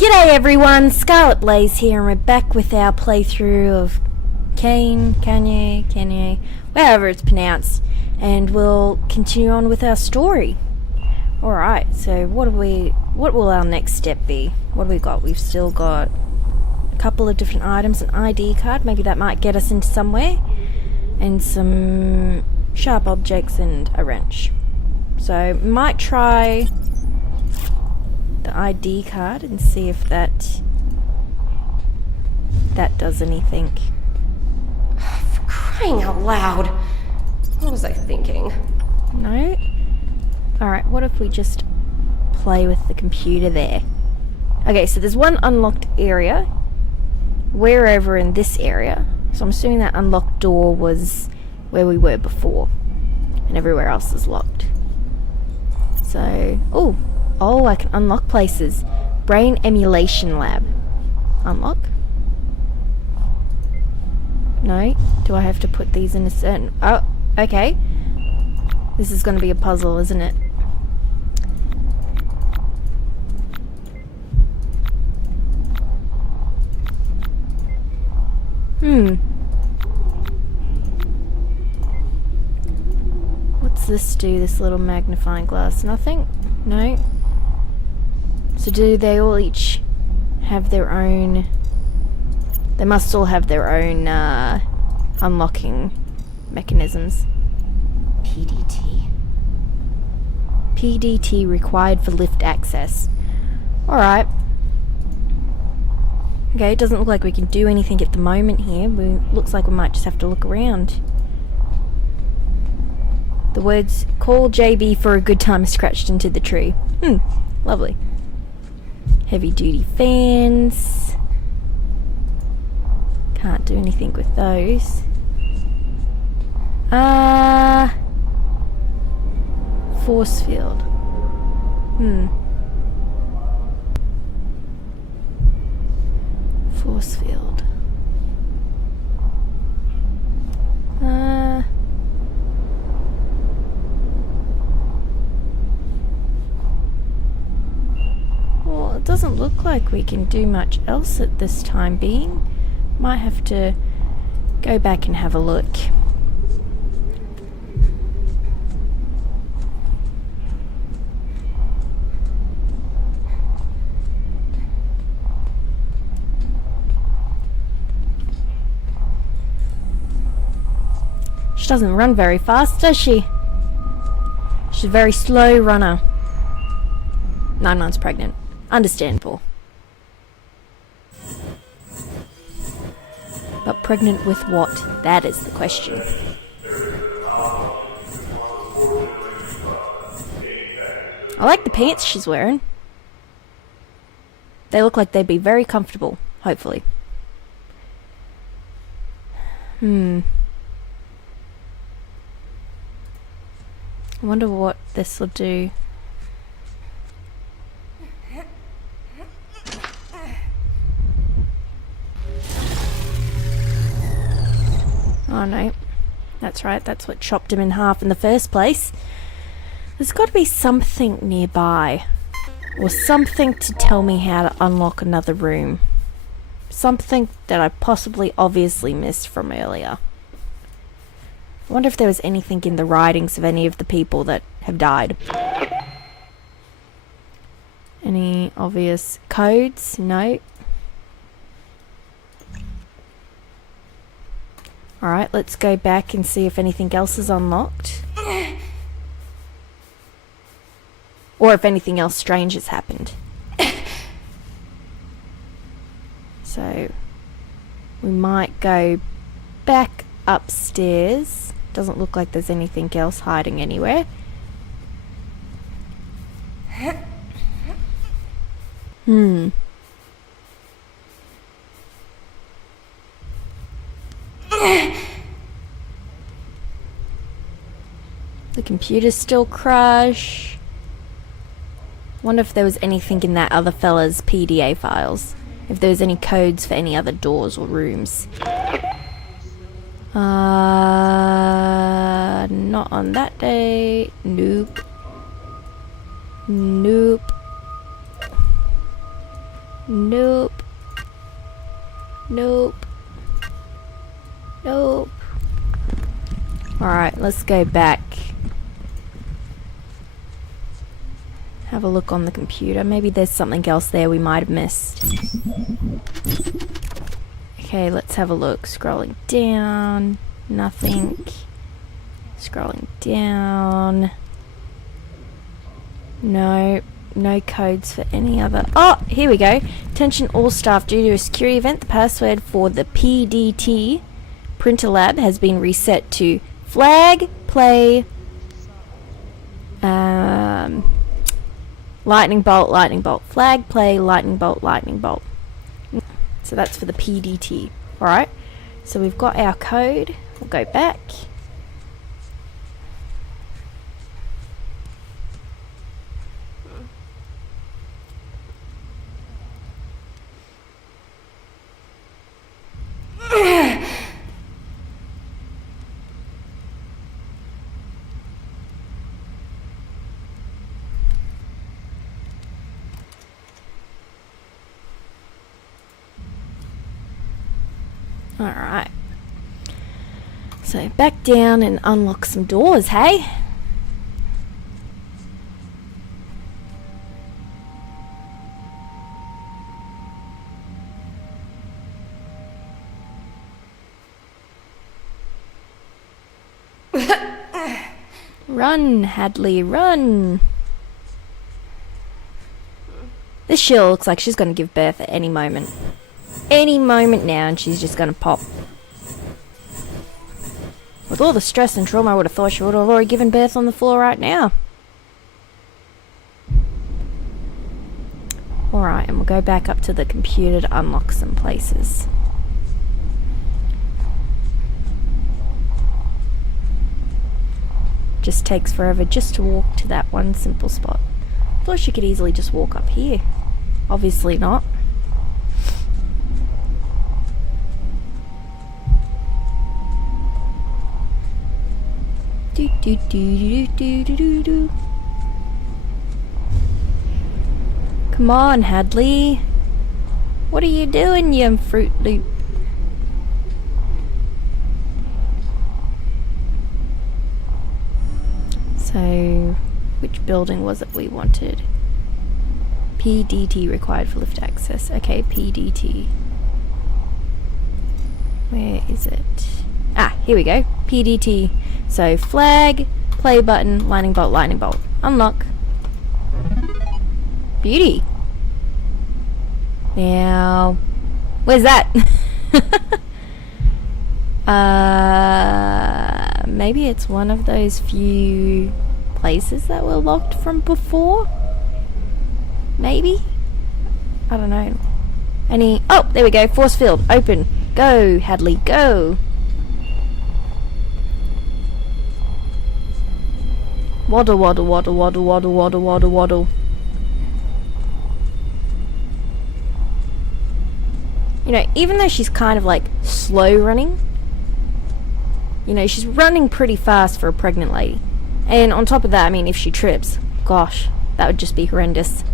G'day everyone, ScarletBlaze here, and we're back with our playthrough of Cayne, wherever it's pronounced, and we'll continue on with our story. Alright, so what will our next step be? What have we got? We've still got a couple of different items, an ID card, maybe that might get us into somewhere, and some sharp objects and a wrench. So, might try the ID card and see if that does anything. For crying out loud! What was I thinking? No? Alright, what if we just play with the computer there? Okay, so there's one unlocked area. We're over in this area. So I'm assuming that unlocked door was where we were before. And everywhere else is locked. So, oh, I can unlock places. Brain emulation lab. Unlock? No? Do I have to put these in a certain... Oh, okay. This is going to be a puzzle, isn't it? What's this do, this little magnifying glass? Nothing? No? So do they all each have their own... They must all have their own unlocking mechanisms. PDT required for lift access. Alright. Okay, it doesn't look like we can do anything at the moment here. Looks like we might just have to look around. The words, call JB for a good time, scratched into the tree. Lovely. Heavy duty fans. Can't do anything with those. Force field. Force field. Well, it doesn't look like we can do much else at this time being. Might have to go back and have a look. She doesn't run very fast, does she? She's a very slow runner. 9 months pregnant. Understandable. But pregnant with what? That is the question. I like the pants she's wearing. They look like they'd be very comfortable, hopefully. I wonder what this will do. Oh no, that's right, that's what chopped him in half in the first place. There's got to be something nearby, or something to tell me how to unlock another room. Something that I possibly obviously missed from earlier. I wonder if there was anything in the writings of any of the people that have died. Any obvious codes? No. Alright, let's go back and see if anything else is unlocked. Or if anything else strange has happened. So, we might go back upstairs. Doesn't look like there's anything else hiding anywhere. The computer's still crashed. Wonder if there was anything in that other fella's PDA files. If there was any codes for any other doors or rooms. Not on that day. Nope. Nope. Nope. Nope. Alright, let's go back. Have a look on the computer. Maybe there's something else there we might have missed. Okay, let's have a look. Scrolling down. Nothing. Scrolling down. No. No codes for any other... Oh, here we go. Attention all staff. Due to a security event, the password for the PDT printer lab has been reset to flag, play, lightning bolt, lightning bolt. Flag, play, lightning bolt, lightning bolt. So that's for the PDT. Alright. So we've got our code. We'll go back. Alright. So back down and unlock some doors, hey? Run, Hadley, run! This Sheila looks like she's going to give birth at any moment. Any moment now, and she's just going to pop. With all the stress and trauma, I would have thought she would have already given birth on the floor right now. Alright, and we'll go back up to the computer to unlock some places. Just takes forever just to walk to that one simple spot. Thought she could easily just walk up here. Obviously not. Do do do do do do do. Come on, Hadley. What are you doing, you Fruit Loop? So, which building was it we wanted? PDT required for lift access. Okay, PDT. Where is it? Ah, here we go. PDT. So, flag, play button, lightning bolt, lightning bolt. Unlock. Beauty. Now, where's that? Maybe it's one of those few places that were locked from before? Maybe? I don't know. Oh, there we go. Force field. Open. Go, Hadley, go. Waddle, waddle, waddle, waddle, waddle, waddle, waddle, waddle. You know, even though she's kind of like slow running, you know, she's running pretty fast for a pregnant lady. And on top of that, I mean, if she trips, gosh, that would just be horrendous.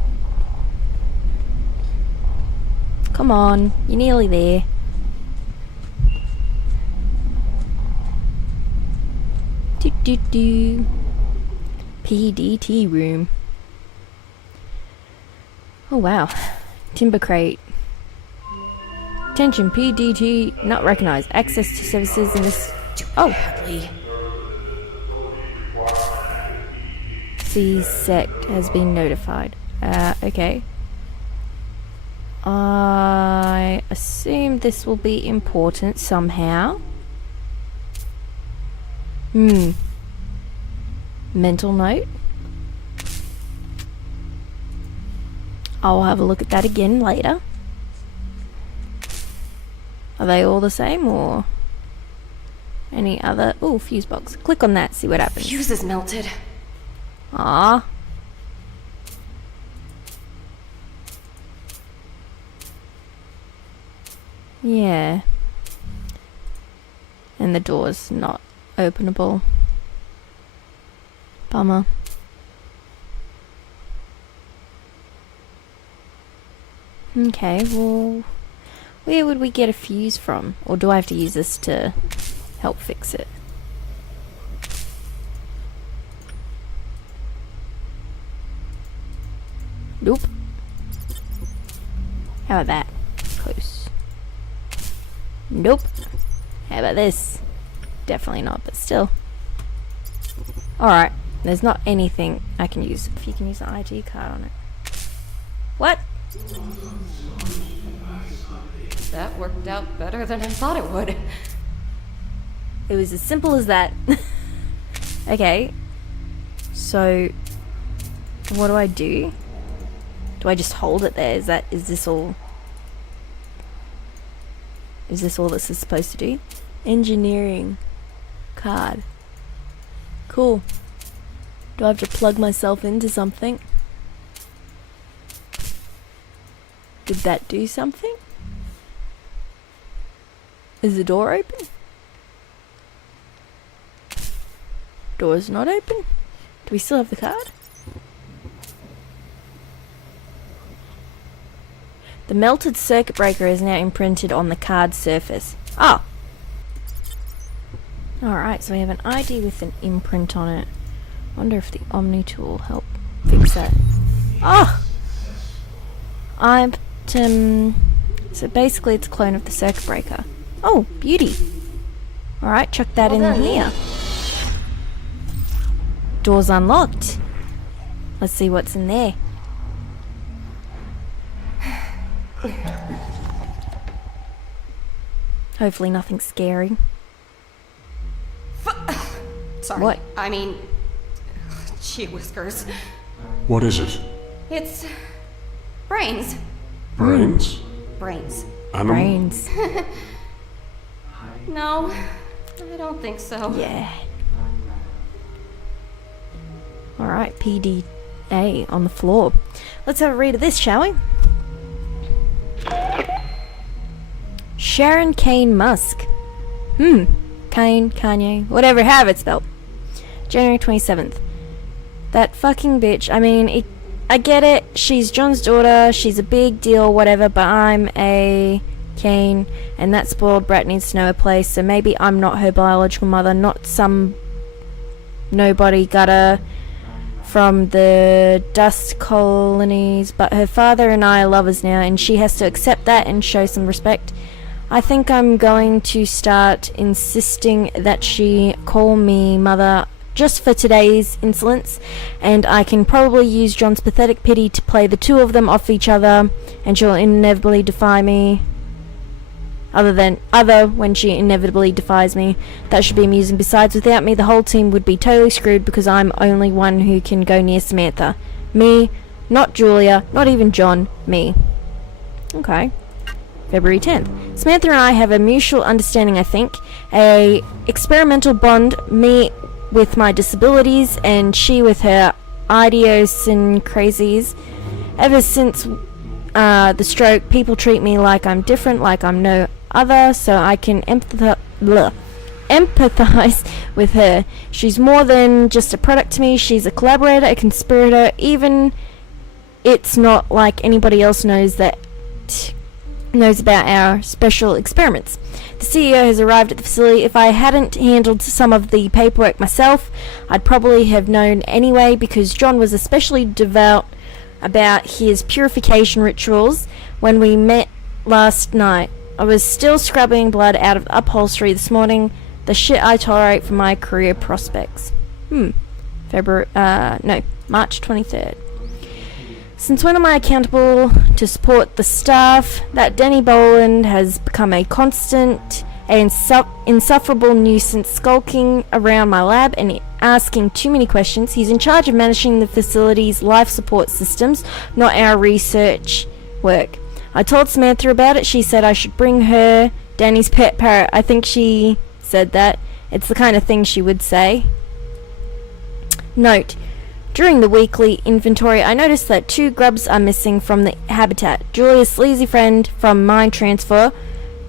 Come on, you're nearly there. Do do do. PDT room. Oh wow. Timber crate. Attention, PDT not recognized. Access to services in this... Oh! C-sect has been notified. Okay. I assume this will be important somehow. Mental note. I'll have a look at that again later. Are they all the same, or any other? Oh, fuse box. Click on that, see what happens. Fuse is melted. Ah. Yeah. And the door's not openable. Bummer. Okay, well, where would we get a fuse from? Or do I have to use this to help fix it? Nope. How about that? Close. Nope. How about this? Definitely not, but still. Alright, there's not anything I can use. If you can use an ID card on it. What? That worked out better than I thought it would. It was as simple as that. Okay. So, what do I do? Do I just hold it there? Is this all this is supposed to do? Engineering card. Cool. Do I have to plug myself into something? Did that do something? Is the door open? Door's not open? Do we still have the card? The melted circuit breaker is now imprinted on the card surface. Oh! Alright, so we have an ID with an imprint on it. Wonder if the Omni tool will help fix that. Oh! So basically it's a clone of the circuit breaker. Oh, beauty! Alright, chuck that in here. Door's unlocked. Let's see what's in there. Hopefully nothing scary. Sorry. What? I mean, gee whiskers. What is it? It's brains. Brains? Brains. Animal? Brains. No, I don't think so. Yeah. Alright, PDA on the floor. Let's have a read of this, shall we? Sharon Cayne Musk. Cayne, Kanye, whatever, have it spelled. January 27th. That fucking bitch. I mean, I get it. She's John's daughter. She's a big deal, whatever, but I'm a Cayne, and that spoiled brat needs to know her place, so maybe I'm not her biological mother, not some nobody gutter from the dust colonies, but her father and I are lovers now, and she has to accept that and show some respect. I think I'm going to start insisting that she call me mother just for today's insolence, and I can probably use John's pathetic pity to play the two of them off each other, and she'll inevitably defy me. Other when she inevitably defies me. That should be amusing. Besides, without me, the whole team would be totally screwed because I'm only one who can go near Samantha. Me, not Julia, not even John, me. Okay. February 10th. Samantha and I have a mutual understanding, I think. A experimental bond, me with my disabilities and she with her idiosyncrasies. Ever since the stroke, people treat me like I'm different, like I'm no other, so I can empathize with her. She's more than just a product to me. She's a collaborator, a conspirator. Even it's not like anybody else knows about our special experiments. The CEO has arrived at the facility. If I hadn't handled some of the paperwork myself, I'd probably have known anyway, because John was especially devout about his purification rituals when we met last night. I was still scrubbing blood out of the upholstery this morning. The shit I tolerate for my career prospects. March 23rd. Since when am I accountable to support the staff? That Danny Boland has become a constant and insufferable nuisance, skulking around my lab and asking too many questions. He's in charge of managing the facility's life support systems, not our research work. I told Samantha about it. She said I should bring her Danny's pet parrot. I think she said that. It's the kind of thing she would say. Note: during the weekly inventory, I noticed that 2 grubs are missing from the habitat. Julia's sleazy friend from Mind Transfer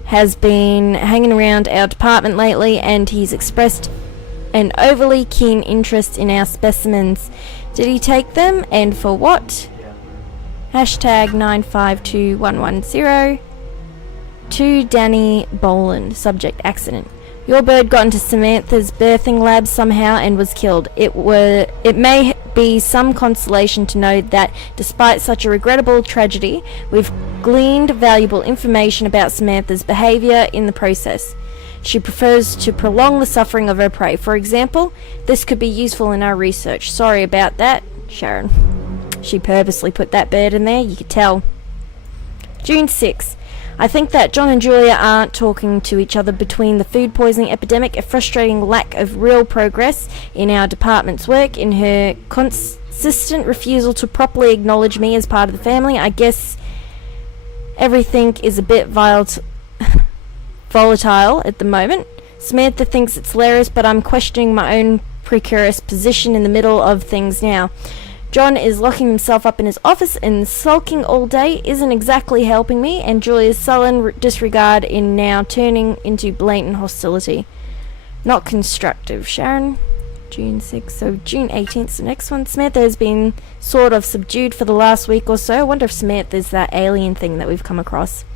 has been hanging around our department lately, and he's expressed an overly keen interest in our specimens. Did he take them, and for what? Hashtag 952110. To Danny Boland. Subject: accident. Your bird got into Samantha's birthing lab somehow and was killed. It may be some consolation to know that, despite such a regrettable tragedy, we've gleaned valuable information about Samantha's behaviour in the process. She prefers to prolong the suffering of her prey. For example, this could be useful in our research. Sorry about that, Sharon. She purposely put that bird in there, you could tell. June 6th. I think that John and Julia aren't talking to each other between the food poisoning epidemic, a frustrating lack of real progress in our department's work, in her consistent refusal to properly acknowledge me as part of the family. I guess everything is a bit volatile at the moment. Samantha thinks it's hilarious, but I'm questioning my own precarious position in the middle of things now. John is locking himself up in his office and sulking all day isn't exactly helping me, and Julia's sullen disregard in now turning into blatant hostility. Not constructive, Sharon. June 6th, so June 18th, the next one. Samantha has been sort of subdued for the last week or so. I wonder if Samantha's that alien thing that we've come across.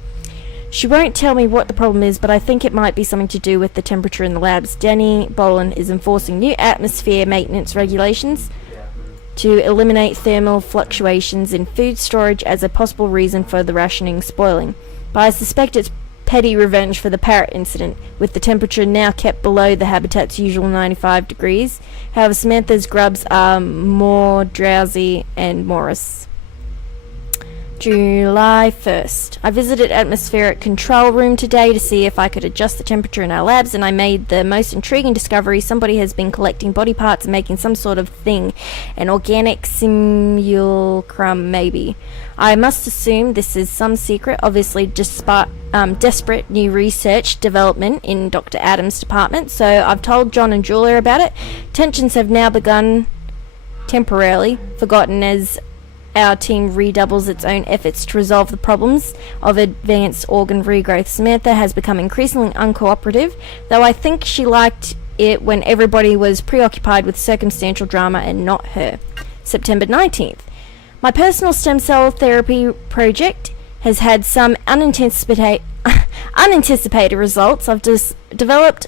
She won't tell me what the problem is, but I think it might be something to do with the temperature in the labs. Danny Boland is enforcing new atmosphere maintenance regulations to eliminate thermal fluctuations in food storage as a possible reason for the rationing spoiling. But I suspect it's petty revenge for the parrot incident, with the temperature now kept below the habitat's usual 95 degrees. However, Samantha's grubs are more drowsy and morose. July 1st. I visited atmospheric control room today to see if I could adjust the temperature in our labs, and I made the most intriguing discovery. Somebody has been collecting body parts and making some sort of thing. An organic simulacrum, maybe. I must assume this is some secret, obviously desperate new research development in Dr. Adams' department, so I've told John and Julia about it. Tensions have now begun, temporarily forgotten as our team redoubles its own efforts to resolve the problems of advanced organ regrowth. Samantha has become increasingly uncooperative, though I think she liked it when everybody was preoccupied with circumstantial drama and not her. September 19th. My personal stem cell therapy project has had some unanticipated results. I've developed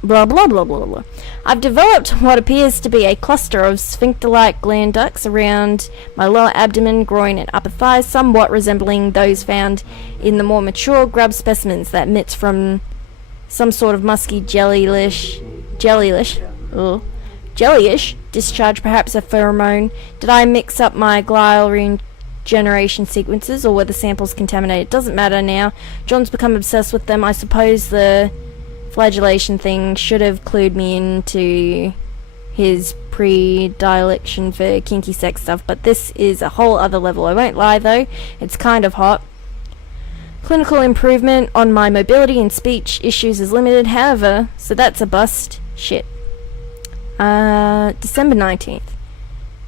blah blah blah blah blah. I've developed what appears to be a cluster of sphincter-like gland ducts around my lower abdomen, groin, and upper thighs, somewhat resembling those found in the more mature grub specimens that emits from some sort of musky jellyish discharge, perhaps a pheromone. Did I mix up my glial regeneration sequences, or were the samples contaminated? Doesn't matter now. John's become obsessed with them. I suppose the flagellation thing should have clued me into his predilection for kinky sex stuff, but this is a whole other level. I won't lie though, it's kind of hot. Clinical improvement on my mobility and speech issues is limited, however, so that's a bust. Shit. December 19th.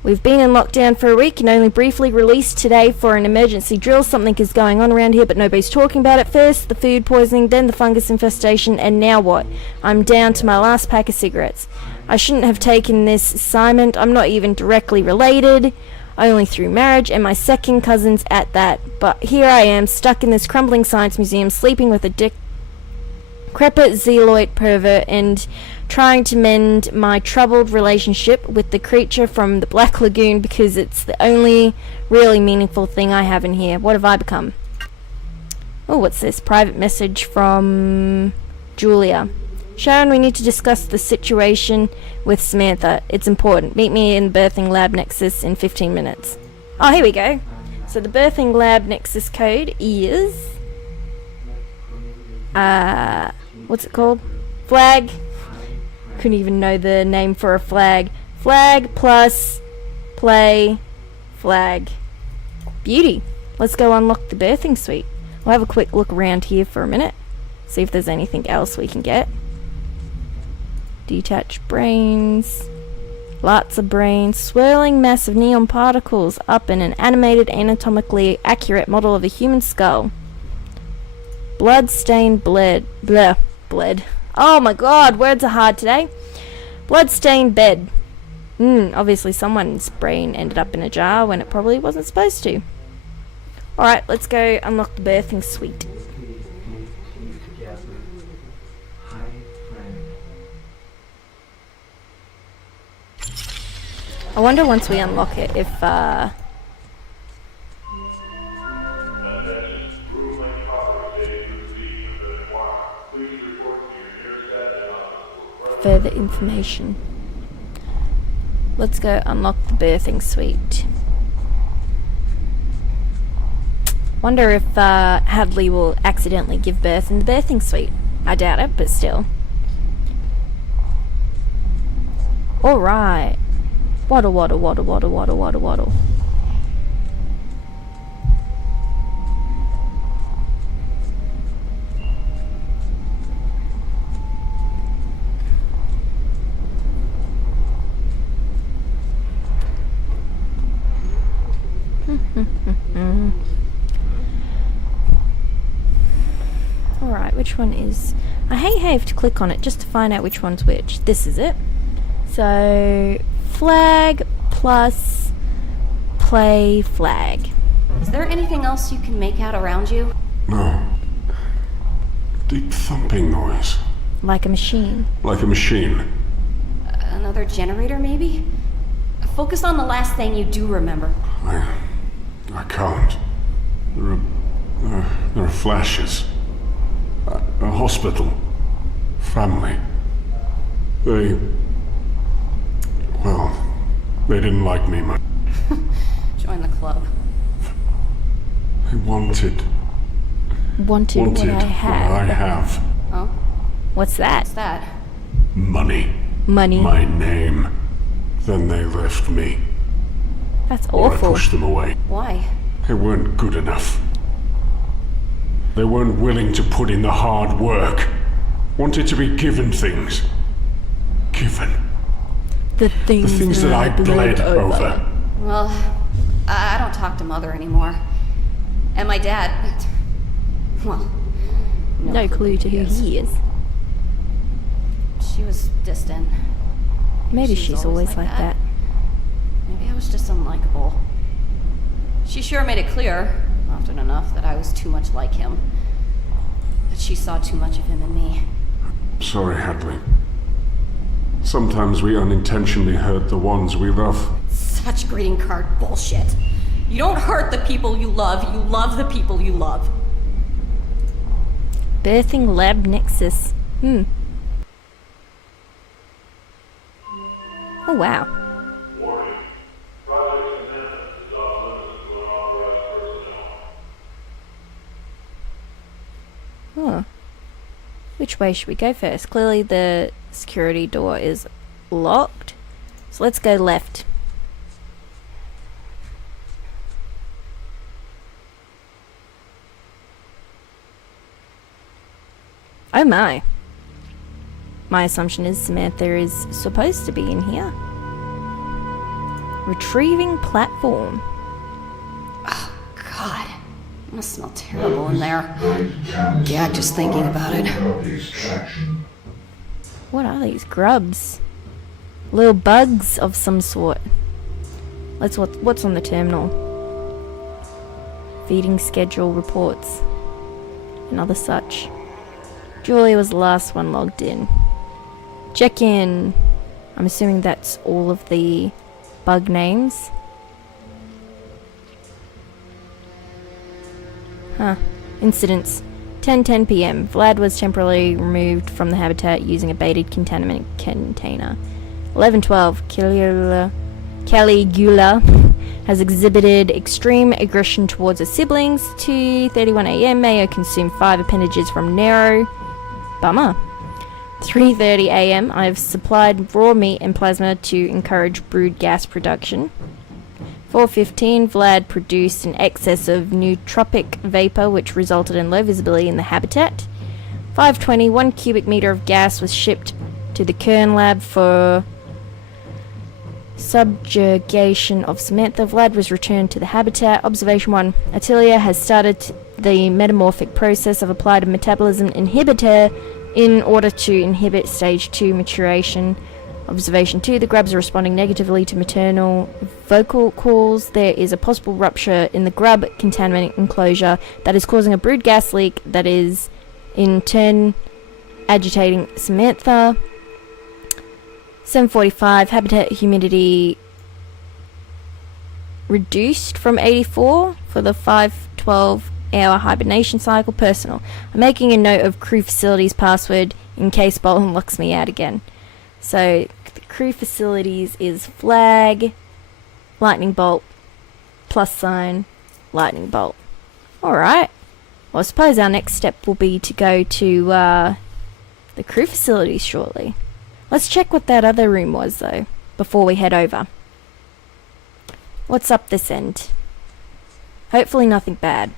We've been in lockdown for a week and only briefly released today for an emergency drill. Something is going on around here, but nobody's talking about it. First the food poisoning, then the fungus infestation, and now what? I'm down to my last pack of cigarettes. I shouldn't have taken this assignment. I'm not even directly related, only through marriage, and my second cousins at that. But here I am, stuck in this crumbling science museum, sleeping with a decrepit zealoid pervert and trying to mend my troubled relationship with the creature from the Black Lagoon because it's the only really meaningful thing I have in here. What have I become? Oh, what's this? Private message from Julia. Sharon, we need to discuss the situation with Samantha. It's important. Meet me in the birthing lab nexus in 15 minutes. Oh, here we go. So the birthing lab nexus code is what's it called? Flag. Couldn't even know the name for a flag. Flag plus play flag. Beauty. Let's go unlock the birthing suite. We'll have a quick look around here for a minute. See if there's anything else we can get. Detached brains. Lots of brains. Swirling mass of neon particles up in an animated, anatomically accurate model of a human skull. Blood-stained bled. Oh my god, words are hard today. Blood-stained bed. Obviously someone's brain ended up in a jar when it probably wasn't supposed to. Alright, let's go unlock the birthing suite. I wonder once we unlock it if further information. Let's go unlock the birthing suite. Wonder if Hadley will accidentally give birth in the birthing suite. I doubt it, but still. Alright. Waddle, waddle, waddle, waddle, waddle, waddle, waddle. Alright, which one is... I hate how you have to click on it just to find out which one's which. This is it. So, flag plus play flag. Is there anything else you can make out around you? No. Deep thumping noise. Like a machine. Like a machine. Another generator, maybe? Focus on the last thing you do remember. I can't. There are flashes. A hospital. Family. They didn't like me much. Join the club. They wanted What I have. Oh? What's that? What's that? Money. Money. My name. Then they left me. That's Or I awful. pushed them away. Why? They weren't good enough. They weren't willing to put in the hard work. Wanted to be given things. Given. The things that I bled over. Well, I don't talk to Mother anymore. And my dad... Well... No clue to who he is. She was distant. Maybe She was she's always like that. Maybe I was just unlikable. She sure made it clear, often enough, that I was too much like him. That she saw too much of him in me. Sorry, Hadley. Sometimes we unintentionally hurt the ones we love. Such greeting card bullshit. You don't hurt the people you love the people you love. Birthing Lab Nexus. Oh wow. Oh. Which way should we go first? Clearly the security door is locked. So let's go left. Oh my. My assumption is Samantha is supposed to be in here. Retrieving platform. Oh, God. It must smell terrible in there. Yeah, just thinking about it. What are these? Grubs. Little bugs of some sort. What's on the terminal? Feeding schedule reports. And other such. Julia was the last one logged in. Check in. I'm assuming that's all of the bug names. Huh. Incidents. 10:10 p.m. Vlad was temporarily removed from the habitat using a baited containment container. 11:12. Caligula has exhibited extreme aggression towards her siblings. 2:31 a.m. Mayo consumed 5 appendages from Nero. Bummer. 3:30 a.m. I've supplied raw meat and plasma to encourage brood gas production. 4:15, Vlad produced an excess of nootropic vapor which resulted in low visibility in the habitat. 5:20, 1 cubic meter of gas was shipped to the Cayne lab for subjugation of Samantha. Vlad was returned to the habitat. Observation 1, Attilia has started the metamorphic process of applied metabolism inhibitor in order to inhibit stage 2 maturation Observation 2, the grubs are responding negatively to maternal vocal calls. There is a possible rupture in the grub contaminant enclosure that is causing a brood gas leak that is in turn agitating Samantha. 7:45, habitat humidity reduced from 84 for the 5-12-hour hibernation cycle. Personal. I'm making a note of crew facilities password in case Bolton locks me out again. So the crew facilities is flag, lightning bolt, plus sign, lightning bolt. Alright. Well, I suppose our next step will be to go to the crew facilities shortly. Let's check what that other room was, though, before we head over. What's up this end? Hopefully nothing bad.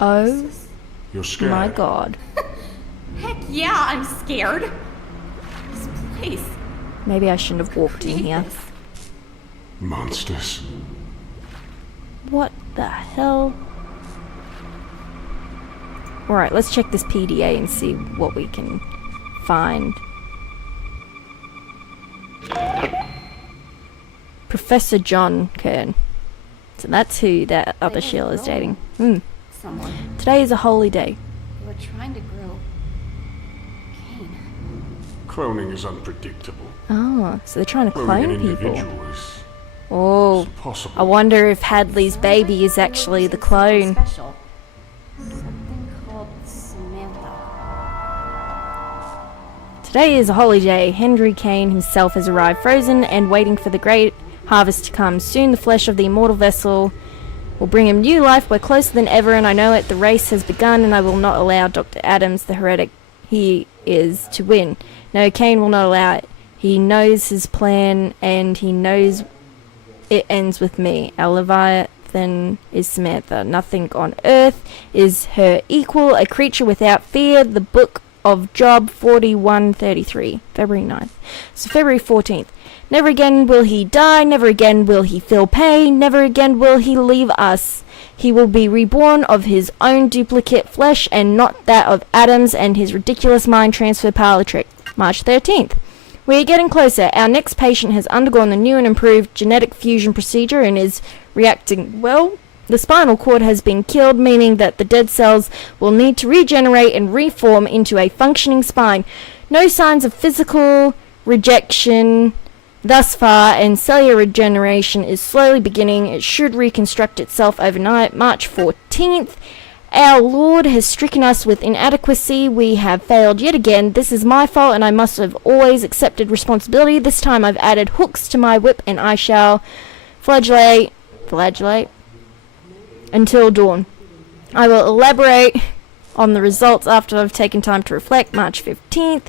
Oh You're scared. my god. Heck yeah, I'm scared. This place. Maybe I shouldn't have walked in here. Monsters. What the hell? Alright, let's check this PDA and see what we can find. Professor John Cayne. So that's who that other Sheila's dating. Someone. Today is a holy day. They were trying to grow Cayne. Cloning is unpredictable. Oh, so they're trying to Cloning an clone people. individual is Oh, possible. I wonder if Hadley's baby is actually the clone. Special. Something called Samantha. Today is a holy day. Henry Cayne himself has arrived, frozen and waiting for the great harvest to come. Soon the flesh of the immortal vessel will bring him new life. We're closer than ever, and I know it. The race has begun, and I will not allow Dr. Adams, the heretic he is, to win. No, Cayne will not allow it. He knows his plan, and he knows it ends with me. Our Leviathan is Samantha. Nothing on earth is her equal. A creature without fear. The book of Job 41:33, February 9th. So February 14th. Never again will he die, never again will he feel pain, never again will he leave us. He will be reborn of his own duplicate flesh and not that of Adams and his ridiculous mind transfer parlor trick. March 13th. We are getting closer. Our next patient has undergone the new and improved genetic fusion procedure and is reacting well. The spinal cord has been killed, meaning that the dead cells will need to regenerate and reform into a functioning spine. No signs of physical rejection thus far, and cellular regeneration is slowly beginning. It should reconstruct itself overnight. March 14th. Our Lord has stricken us with inadequacy. We have failed yet again. This is my fault, and I must have always accepted responsibility. This time I've added hooks to my whip, and I shall flagellate until dawn. I will elaborate on the results after I've taken time to reflect. March 15th.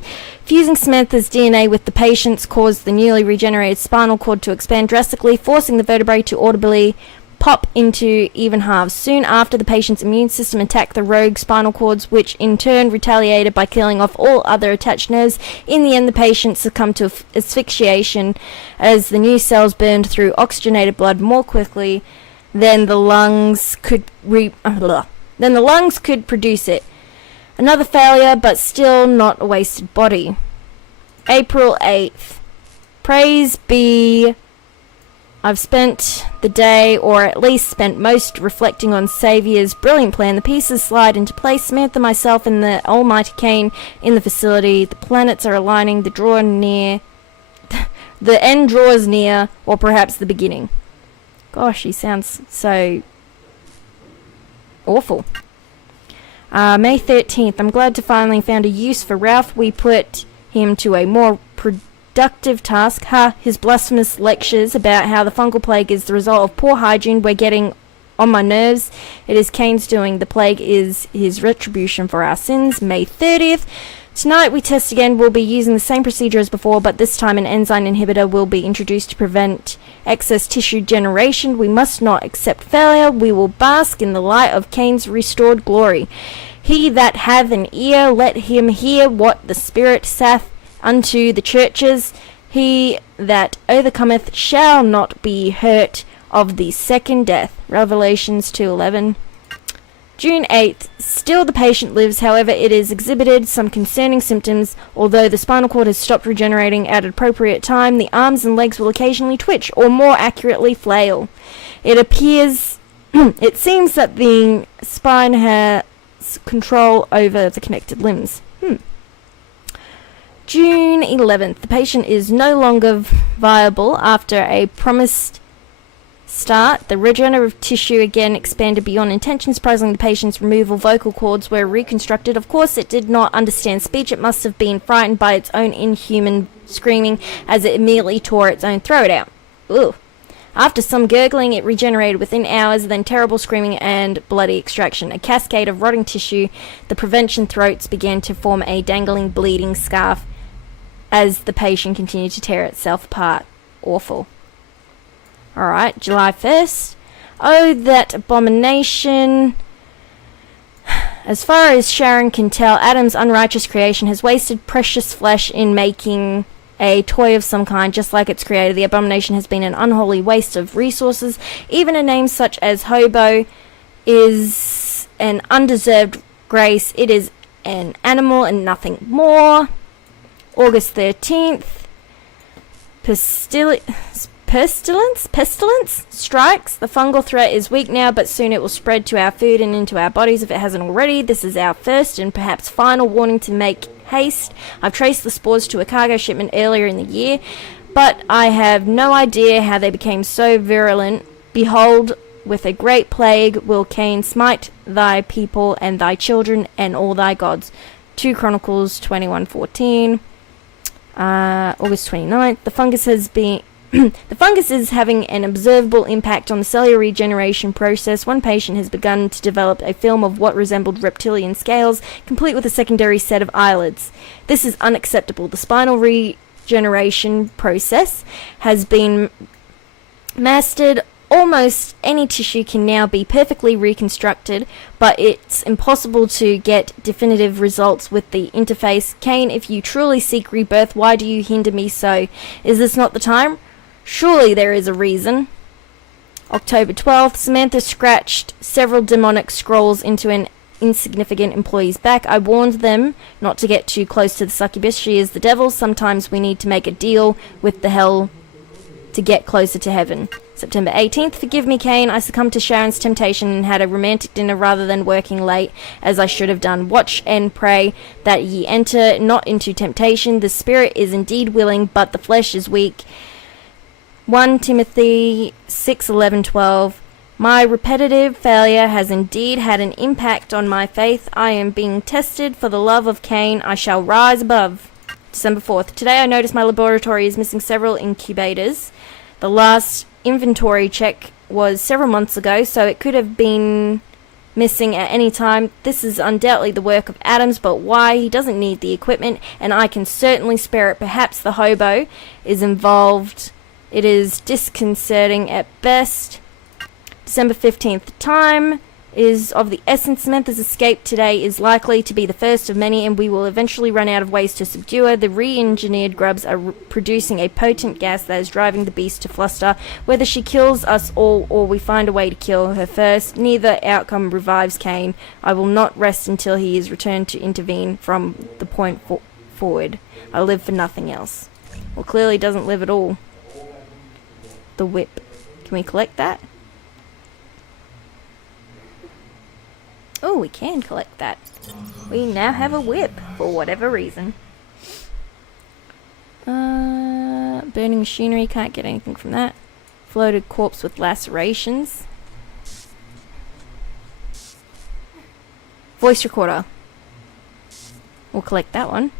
Fusing Samantha's DNA with the patient's caused the newly regenerated spinal cord to expand drastically, forcing the vertebrae to audibly pop into even halves. Soon after, the patient's immune system attacked the rogue spinal cords, which in turn retaliated by killing off all other attached nerves. In the end, the patient succumbed to asphyxiation as the new cells burned through oxygenated blood more quickly than the lungs could produce it. Another failure, but still not a wasted body. April 8th. Praise be. I've spent the day, or at least spent most, reflecting on Saviour's brilliant plan. The pieces slide into place. Samantha, myself, and the almighty Cayne in the facility. The planets are aligning. The end draws near, or perhaps the beginning. Gosh, he sounds so awful. May 13th. I'm glad to finally found a use for Ralph. We put him to a more productive task. His blasphemous lectures about how the fungal plague is the result of poor hygiene were getting on my nerves. It is Cayne's doing. The plague is his retribution for our sins. May 30th. Tonight we test again. We'll be using the same procedure as before, but this time an enzyme inhibitor will be introduced to prevent excess tissue generation. We must not accept failure. We will bask in the light of Cayne's restored glory. He that hath an ear, let him hear what the Spirit saith unto the churches. He that overcometh shall not be hurt of the second death. Revelations 2:11. June 8th. Still the patient lives, however it is exhibited some concerning symptoms. Although the spinal cord has stopped regenerating at an appropriate time, the arms and legs will occasionally twitch, or more accurately flail. It appears, it seems that the spine has control over the connected limbs. June 11th. The patient is no longer viable after a promised start. The regenerative tissue again expanded beyond intention. Surprisingly, the patient's removal vocal cords were reconstructed. Of course, it did not understand speech. It must have been frightened by its own inhuman screaming as it immediately tore its own throat out. Ugh. After some gurgling, it regenerated within hours, then terrible screaming and bloody extraction. A cascade of rotting tissue. The prevention throats began to form a dangling, bleeding scarf as the patient continued to tear itself apart. Awful. Alright, July 1st. Oh, that abomination. As far as Sharon can tell, Adam's unrighteous creation has wasted precious flesh in making a toy of some kind, just like its creator. The abomination has been an unholy waste of resources. Even a name such as Hobo is an undeserved grace. It is an animal and nothing more. August 13th. Pestilence strikes. The fungal threat is weak now, but soon it will spread to our food and into our bodies if it hasn't already. This is our first and perhaps final warning to make haste. I've traced the spores to a cargo shipment earlier in the year, but I have no idea how they became so virulent. Behold, with a great plague will Cayne smite thy people and thy children and all thy gods. 2 Chronicles 21:14. August 29th. The fungus is having an observable impact on the cellular regeneration process. One patient has begun to develop a film of what resembled reptilian scales, complete with a secondary set of eyelids. This is unacceptable. The spinal regeneration process has been mastered. Almost any tissue can now be perfectly reconstructed, but it's impossible to get definitive results with the interface. Cayne, if you truly seek rebirth, why do you hinder me so? Is this not the time? Surely there is a reason. October 12th. Samantha scratched several demonic scrolls into an insignificant employee's back. I warned them not to get too close to the succubus. She is the devil. Sometimes we need to make a deal with the hell to get closer to heaven. September 18th. Forgive me, Cayne. I succumbed to Sharon's temptation and had a romantic dinner rather than working late, as I should have done. Watch and pray that ye enter not into temptation. The spirit is indeed willing, but the flesh is weak. 1 Timothy 6:11-12. My repetitive failure has indeed had an impact on my faith. I am being tested for the love of Cayne. I shall rise above. December 4th. Today I noticed my laboratory is missing several incubators. The last inventory check was several months ago, so it could have been missing at any time. This is undoubtedly the work of Adams, but why? He doesn't need the equipment, and I can certainly spare it. Perhaps the hobo is involved. It is disconcerting at best. December 15th. Time is of the essence. Samantha's escape today is likely to be the first of many, and we will eventually run out of ways to subdue her. The re-engineered grubs are producing a potent gas that is driving the beast to fluster. Whether she kills us all or we find a way to kill her first, neither outcome revives Cayne. I will not rest until he is returned to intervene from the point forward. I live for nothing else. Well, clearly doesn't live at all. The whip. Can we collect that? Oh, we can collect that. We now have a whip, for whatever reason. Burning machinery, can't get anything from that. Floated corpse with lacerations. Voice recorder. We'll collect that one.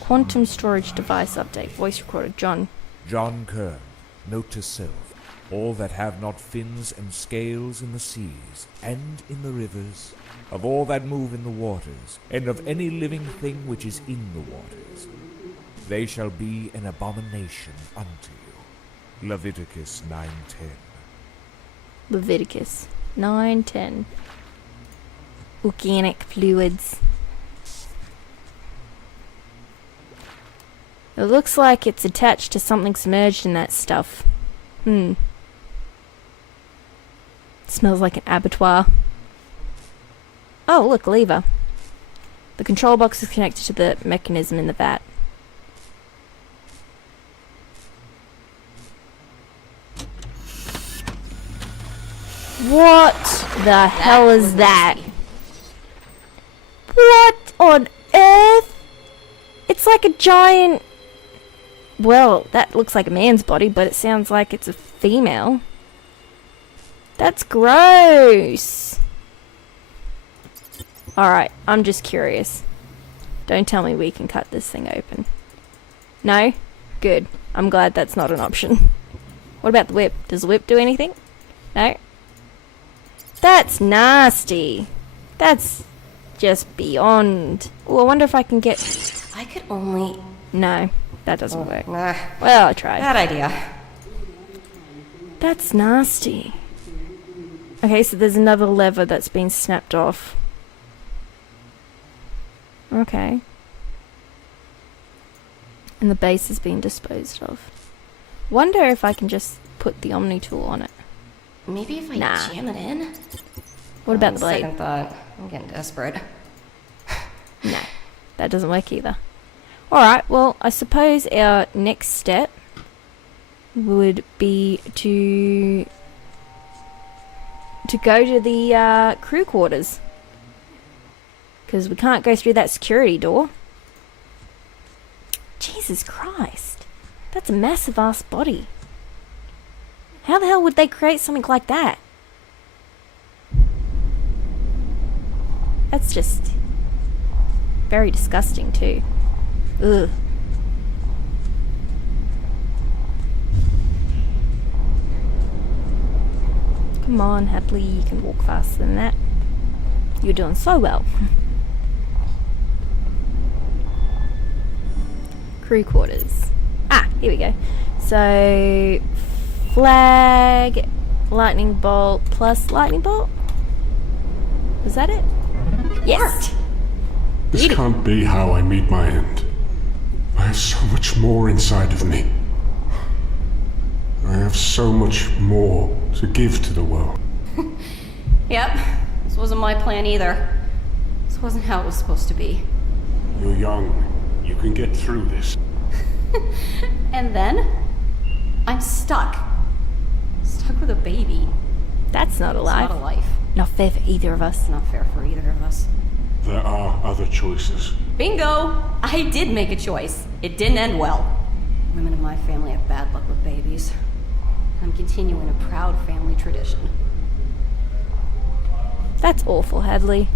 Quantum storage device update. Voice recorder, John. John Kern, note to self. All that have not fins and scales in the seas, and in the rivers, of all that move in the waters, and of any living thing which is in the waters, they shall be an abomination unto you. Leviticus 9:10. Leviticus 9:10. Organic fluids. It looks like it's attached to something submerged in that stuff. Smells like an abattoir. Oh, look, lever. The control box is connected to the mechanism in the vat. What the hell is that? What on earth? It's like a giant... Well, that looks like a man's body, but it sounds like it's a female. That's gross. Alright, I'm just curious. Don't tell me we can cut this thing open. No? Good. I'm glad that's not an option. What about the whip? Does the whip do anything? No? That's nasty. That's just beyond. Oh, I wonder if I can get... I could only... No, that doesn't work. Nah, Well, I tried. bad idea. That's nasty. Okay, so there's another lever that's been snapped off. Okay. And the base has been disposed of. Wonder if I can just put the Omni tool on it. Maybe if I Nah. jam it in? What about On the blade? second thought, I'm getting desperate. No, that doesn't work either. Alright, well, I suppose our next step would be to go to the crew quarters. Because we can't go through that security door. Jesus Christ. That's a massive ass body. How the hell would they create something like that? That's just very disgusting too. Ugh. Come on, Hadley, you can walk faster than that. You're doing so well. Crew quarters. Ah, here we go. So, flag, lightning bolt plus lightning bolt? Was that it? Yes. This Beauty. can't be how I meet my end. I have so much more inside of me. I have so much more to give to the world. Yep, this wasn't my plan either. This wasn't how it was supposed to be. You're young. You can get through this. And then, I'm stuck. Stuck with a baby. That's not It's alive. not a life. Not fair for either of us. It's not fair for either of us. There are other choices. Bingo! I did make a choice. It didn't end well. Women in my family have bad luck with babies. I'm continuing a proud family tradition. That's awful, Hadley.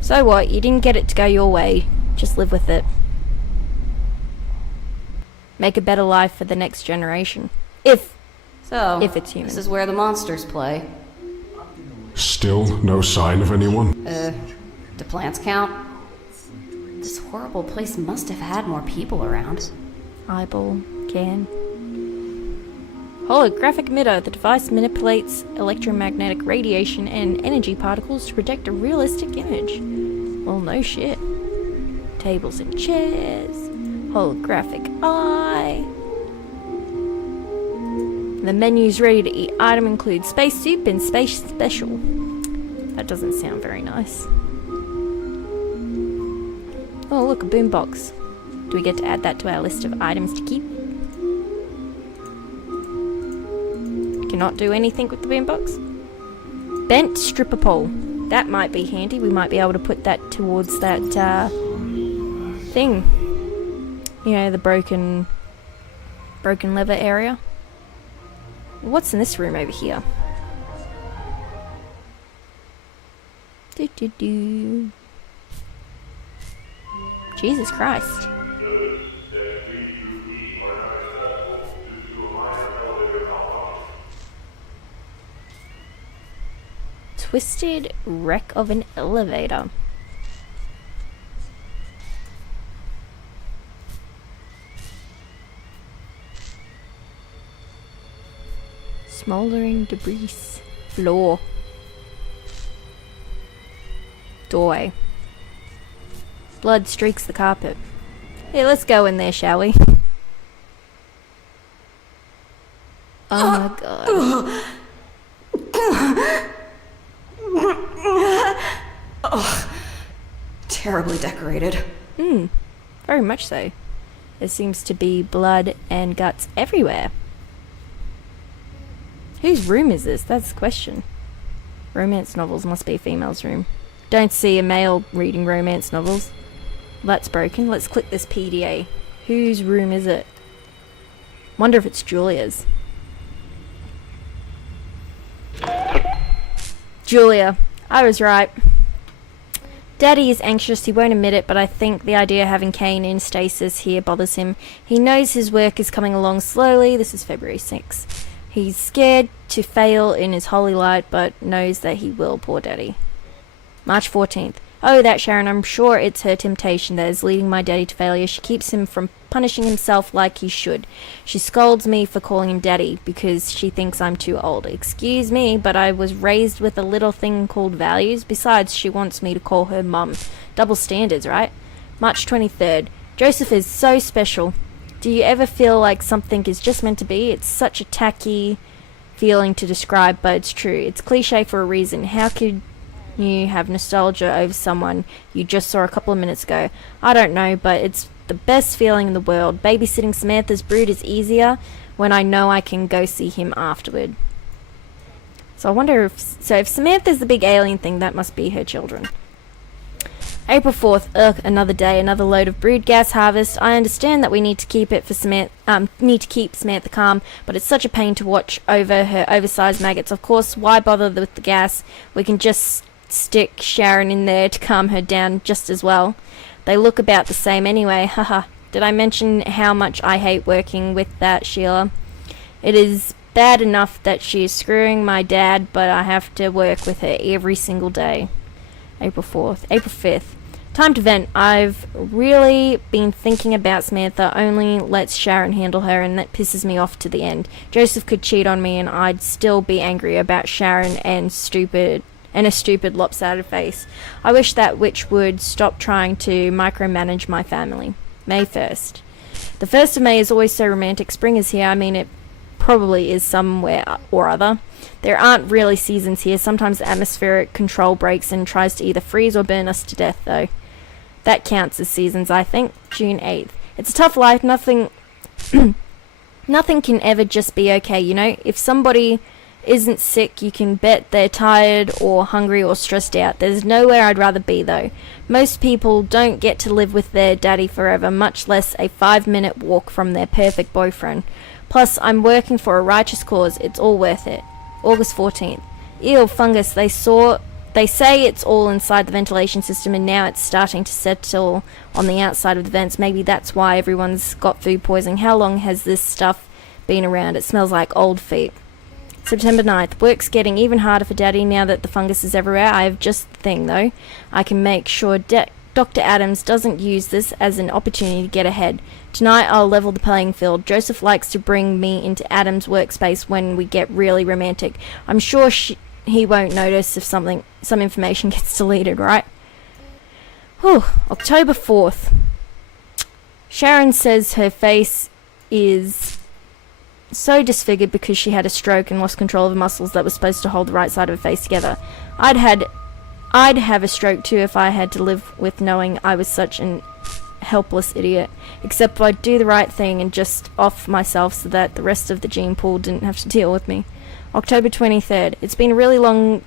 So what? You didn't get it to go your way. Just live with it. Make a better life for the next generation. If it's human. This is where the monsters play. Still no sign of anyone? Do plants count? This horrible place must have had more people around. Eyeball. Can. Holographic emitter. The device manipulates electromagnetic radiation and energy particles to project a realistic image. Well, no shit. Tables and chairs. Holographic eye. The menu's ready to eat. Item includes space soup and space special. That doesn't sound very nice. Oh, look, a boombox. Do we get to add that to our list of items to keep? Cannot do anything with the boombox. Bent stripper pole. That might be handy. We might be able to put that towards that thing. You know, the broken lever area. What's in this room over here? Do. Jesus Christ. Twisted wreck of an elevator. Smoldering debris. Floor. Doorway. Blood streaks the carpet. Hey, let's go in there, shall we? Oh my god. Terribly decorated. Very much so. There seems to be blood and guts everywhere. Whose room is this? That's the question. Romance novels must be a female's room. Don't see a male reading romance novels. That's broken. Let's click this PDA. Whose room is it? Wonder if it's Julia's. Julia. I was right. Daddy is anxious, he won't admit it, but I think the idea of having Cayne in stasis here bothers him. He knows his work is coming along slowly. This is February 6th. He's scared to fail in his holy light, but knows that he will, poor Daddy. March 14th. Oh, that Sharon, I'm sure it's her temptation that is leading my daddy to failure. She keeps him from punishing himself like he should. She scolds me for calling him daddy because she thinks I'm too old. Excuse me, but I was raised with a little thing called values. Besides, she wants me to call her mum. Double standards, right? March 23rd. Joseph is so special. Do you ever feel like something is just meant to be? It's such a tacky feeling to describe, but it's true. It's cliche for a reason. How could you have nostalgia over someone you just saw a couple of minutes ago? I don't know, but it's the best feeling in the world. Babysitting Samantha's brood is easier when I know I can go see him afterward. So I wonder if Samantha's the big alien thing, that must be her children. April 4th, another day, another load of brood gas harvest. I understand that we need to keep keep Samantha calm, but it's such a pain to watch over her oversized maggots. Of course, why bother with the gas? We can just stick Sharon in there to calm her down just as well. They look about the same anyway, haha. Did I mention how much I hate working with that Sheila? It is bad enough that she is screwing my dad, but I have to work with her every single day. April 4th. April 5th. Time to vent. I've really been thinking about Samantha, only lets Sharon handle her, and that pisses me off to the end. Joseph could cheat on me and I'd still be angry about Sharon and a stupid lopsided face. I wish that witch would stop trying to micromanage my family. May 1st. The 1st of May is always so romantic. Spring is here. I mean, it probably is somewhere or other. There aren't really seasons here. Sometimes the atmospheric control breaks and tries to either freeze or burn us to death, though. That counts as seasons, I think. June 8th. It's a tough life. Nothing can ever just be okay, you know? If somebody isn't sick, you can bet they're tired or hungry or stressed out. There's nowhere I'd rather be, though. Most people don't get to live with their daddy forever, much less a 5-minute walk from their perfect boyfriend. Plus, I'm working for a righteous cause. It's all worth it. August 14th. Ew, fungus. They say it's all inside the ventilation system and now it's starting to settle on the outside of the vents. Maybe that's why everyone's got food poisoning. How long has this stuff been around? It smells like old feet. September 9th. Work's getting even harder for Daddy now that the fungus is everywhere. I have just the thing, though. I can make sure Dr. Adams doesn't use this as an opportunity to get ahead. Tonight I'll level the playing field. Joseph likes to bring me into Adam's workspace when we get really romantic. I'm sure he won't notice if some information gets deleted, right? Whew. October 4th. Sharon says her face is so disfigured because she had a stroke and lost control of the muscles that were supposed to hold the right side of her face together. I'd have a stroke too if I had to live with knowing I was such an helpless idiot. Except I'd do the right thing and just off myself so that the rest of the gene pool didn't have to deal with me. October 23rd. It's been a really long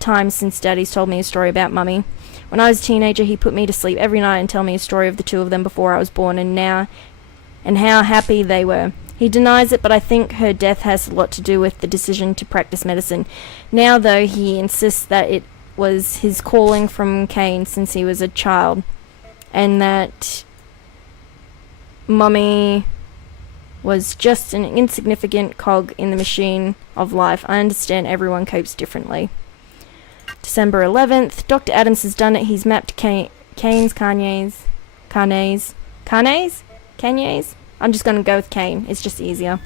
time since Daddy's told me a story about Mummy. When I was a teenager, he put me to sleep every night and tell me a story of the two of them before I was born and how happy they were. He denies it, but I think her death has a lot to do with the decision to practice medicine. Now, though, he insists that it was his calling from Cayne since he was a child, and that Mummy was just an insignificant cog in the machine of life. I understand everyone copes differently. December 11th. Dr. Adams has done it. He's mapped Cayne's I'm just going to go with Cayne. It's just easier.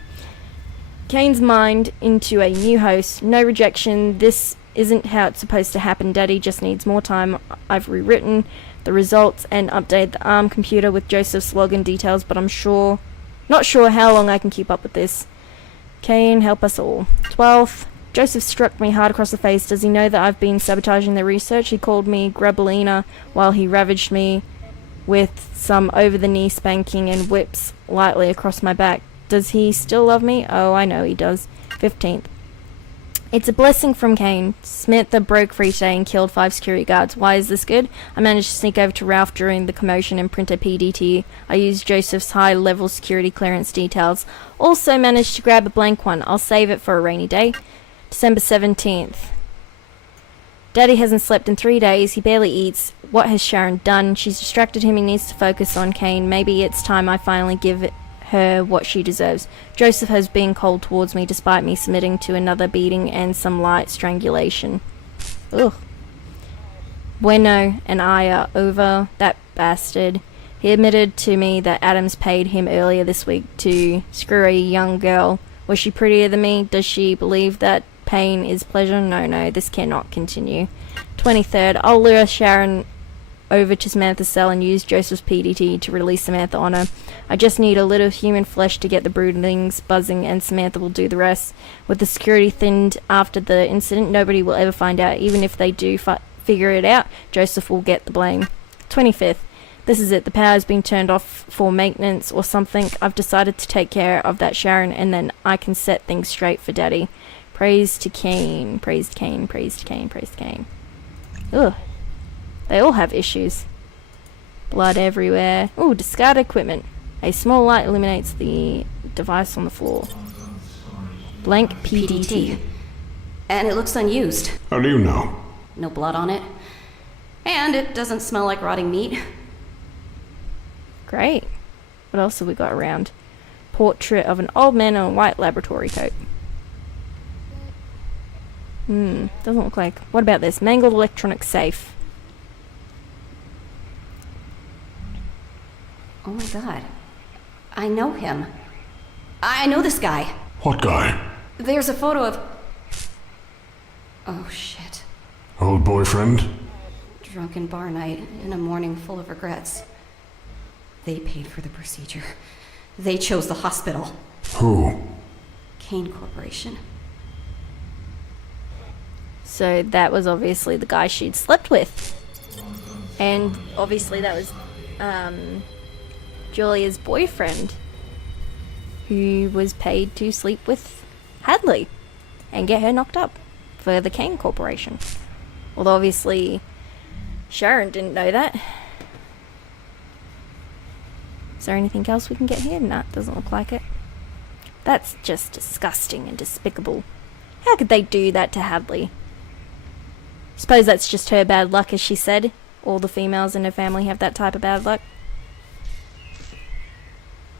Cayne's mind into a new host. No rejection. This isn't how it's supposed to happen. Daddy just needs more time. I've rewritten the results and updated the ARM computer with Joseph's login details, but I'm not sure how long I can keep up with this. Cayne, help us all. 12th. Joseph struck me hard across the face. Does he know that I've been sabotaging their research? He called me Grabellina while he ravaged me with some over-the-knee spanking and whips lightly across my back. Does he still love me? Oh, I know he does. 15th. It's a blessing from Cayne. Samantha broke free today and killed 5 security guards. Why is this good? I managed to sneak over to Ralph during the commotion and print a PDT. I used Joseph's high-level security clearance details. Also managed to grab a blank one. I'll save it for a rainy day. December 17th. Daddy hasn't slept in 3 days. He barely eats. What has Sharon done? She's distracted him. He needs to focus on Cayne. Maybe it's time I finally give her what she deserves. Joseph has been cold towards me despite me submitting to another beating and some light strangulation. Ugh. Bueno and I are over. That bastard. He admitted to me that Adams paid him earlier this week to screw a young girl. Was she prettier than me? Does she believe that pain is pleasure? No, this cannot continue. 23rd. I'll lure Sharon over to Samantha's cell and use Joseph's PDT to release Samantha on her. I just need a little human flesh to get the broodlings buzzing, and Samantha will do the rest. With the security thinned after the incident, nobody will ever find out. Even if they do figure it out, Joseph will get the blame. 25th. This is it. The power's been turned off for maintenance or something. I've decided to take care of that Sharon, and then I can set things straight for Daddy. Praise to Cayne. Praise to Cayne. Praise to Cayne. Praise to Cayne. Ugh. They all have issues. Blood everywhere. Ooh, discard equipment. A small light illuminates the device on the floor. Blank PDT. And it looks unused. How do you know? No blood on it. And it doesn't smell like rotting meat. Great. What else have we got around? Portrait of an old man in a white laboratory coat. Doesn't look like... What about this? Mangled electronic safe. Oh my god. I know him. I know this guy. What guy? There's a photo of... Oh shit. Old boyfriend? Drunken bar night in a morning full of regrets. They paid for the procedure. They chose the hospital. Who? Cayne Corporation. So that was obviously the guy she'd slept with. And obviously that was Julia's boyfriend, who was paid to sleep with Hadley and get her knocked up for the Cayne Corporation. Although obviously Sharon didn't know that. Is there anything else we can get here? Nah, doesn't look like it. That's just disgusting and despicable. How could they do that to Hadley? Suppose that's just her bad luck, as she said. All the females in her family have that type of bad luck.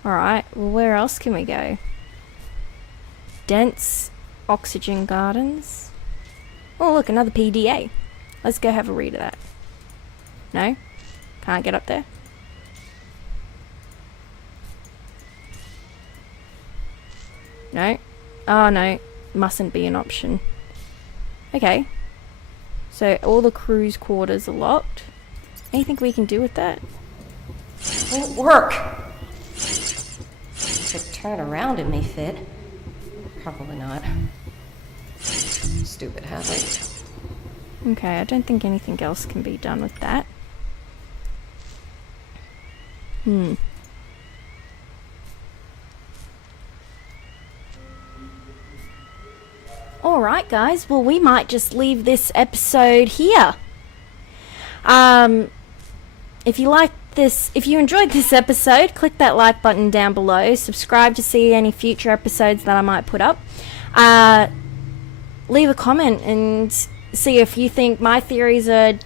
Alright, well, where else can we go? Dense oxygen gardens. Oh, look, another PDA. Let's go have a read of that. No? Can't get up there? No? Oh, no. Mustn't be an option. Okay. So, all the crew's quarters are locked. Anything we can do with that? Won't work. Could turn around and may fit. Probably not. Stupid Hadley. Okay, I don't think anything else can be done with that. Alright guys, well we might just leave this episode here. If you enjoyed this episode, click that like button down below. Subscribe to see any future episodes that I might put up. Leave a comment and see if you think my theories are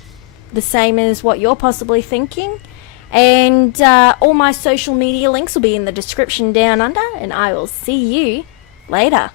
the same as what you're possibly thinking. And all my social media links will be in the description down under, and I will see you later.